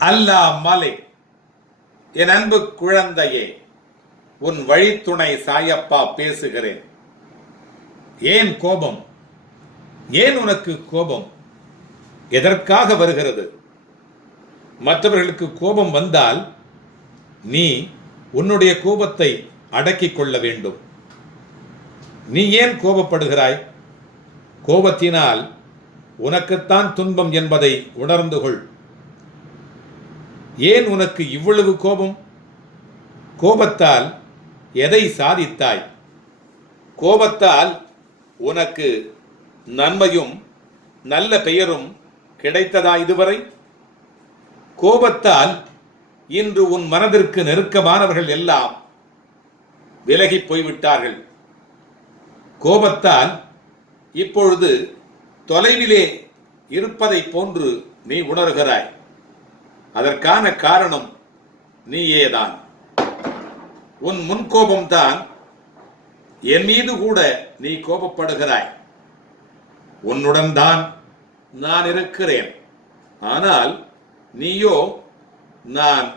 அல்லாஹ் மலிக். என் அன்பு குழந்தையே, உன் வழித்துணை சாயப்பா பேசுகிறேன். ஏன் கோபம்? ஏன் உனக்கு கோபம்? எதற்காக வருகிறது? மற்றவர்களுக்கு கோபம் வந்தால் நீ உன்னுடைய கோபத்தை அடக்கிக் கொள்ள வேண்டும். நீ ஏன் கோபப்படுகிறாய்? கோபத்தினால் உனக்குத்தான் துன்பம் என்பதை உணர்ந்து கொள். ஏன் உனக்கு இவ்வளவு கோபம்? கோபத்தால் எதை சாதித்தாய்? கோபத்தால் உனக்கு நன்மையும் நல்ல பெயரும் கிடைத்ததா இதுவரை? கோபத்தால் இன்று உன் மனதிற்கு நெருக்கமானவர்கள் எல்லாம் விலகி போய்விட்டார்கள். கோபத்தால் இப்பொழுது தொலைவிலே இருப்பதை போன்று நீ உணர்கிறாய். அதற்கான காரணம் நீயேதான். உன் முன்கோபம்தான் என் மீது கூட நீ கோபப்படுகிறாய். உன்னுடன் தான் நான் இருக்கிறேன். ஆனால் நீயோ நான்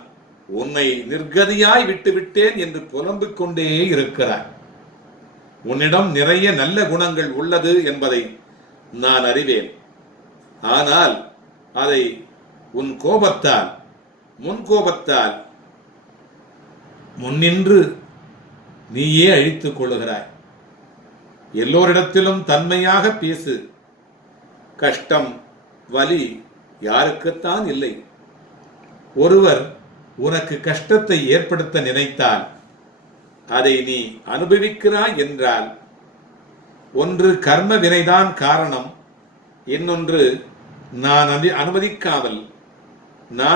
உன்னை நிர்கதியாய் விட்டுவிட்டேன் என்று புலம்பிக் கொண்டே இருக்கிறாய். உன்னிடம் நிறைய நல்ல குணங்கள் உள்ளது என்பதை நான் அறிவேன். ஆனால் அதை உன் கோபத்தால், முன்கோபத்தால் முன்னின்று நீயே அழித்துக் கொள்ளுகிறாய். எல்லோரிடத்திலும் தன்மையாக பேசு. கஷ்டம், வலி யாருக்குத்தான் இல்லை? ஒருவர் உனக்கு கஷ்டத்தை ஏற்படுத்த நினைத்தால் அதை நீ அனுபவிக்கிறாய் என்றால் ஒன்று கர்ம வினைதான் காரணம், இன்னொன்று நான்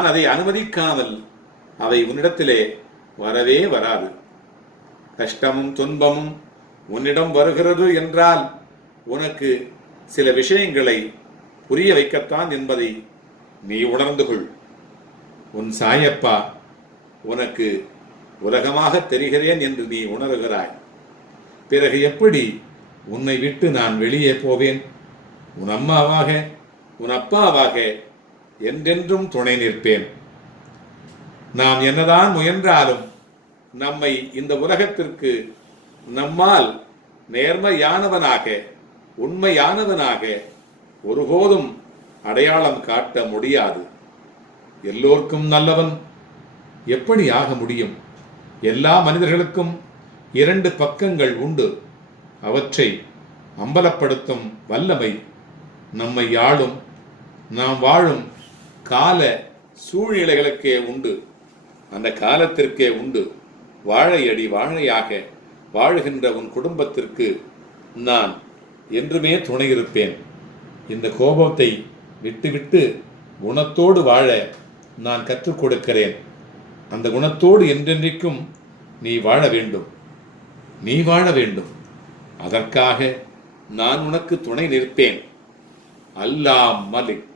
அதை அனுமதிக்காமல் அவை உன்னிடத்திலே வரவே வராது. கஷ்டமும் துன்பமும் உன்னிடம் வருகிறது என்றால் உனக்கு சில விஷயங்களை புரிய வைக்கத்தான் என்பதை நீ உணர்ந்து கொள். உன் சாயப்பா உனக்கு உலகமாக தெரிகிறேன் என்று நீ உணர்கிறாய். பிறகு எப்படி உன்னை விட்டு நான் வெளியே போவேன்? உன் அம்மாவாக, உன் அப்பாவாக என்றென்றும் துணை நிற்பேன். நாம் என்னதான் முயன்றாலும் நம்மை இந்த உலகத்திற்கு நம்மால் நேர்மையானவனாக, உண்மையானவனாக ஒருபோதும் அடையாளம் காட்ட முடியாது. எல்லோருக்கும் நல்லவன் எப்படி ஆக முடியும்? எல்லா மனிதர்களுக்கும் இரண்டு பக்கங்கள் உண்டு. அவற்றை அம்பலப்படுத்தும் வல்லமை நம்மை ஆளும், நாம் வாழும் கால சூழ்நிலைகளுக்கே உண்டு. அந்த காலத்திற்கே உண்டு. வாழையடி வாழையாக வாழுகின்ற உன் குடும்பத்திற்கு நான் என்றுமே துணை இருப்பேன். இந்த கோபத்தை விட்டுவிட்டு குணத்தோடு வாழ நான் கற்றுக் கொடுக்கிறேன். அந்த குணத்தோடு என்றென்றைக்கும் நீ வாழ வேண்டும். நீ வாழ வேண்டும். அதற்காக நான் உனக்கு துணை நிற்பேன். அல்லாஹ் மலிக்.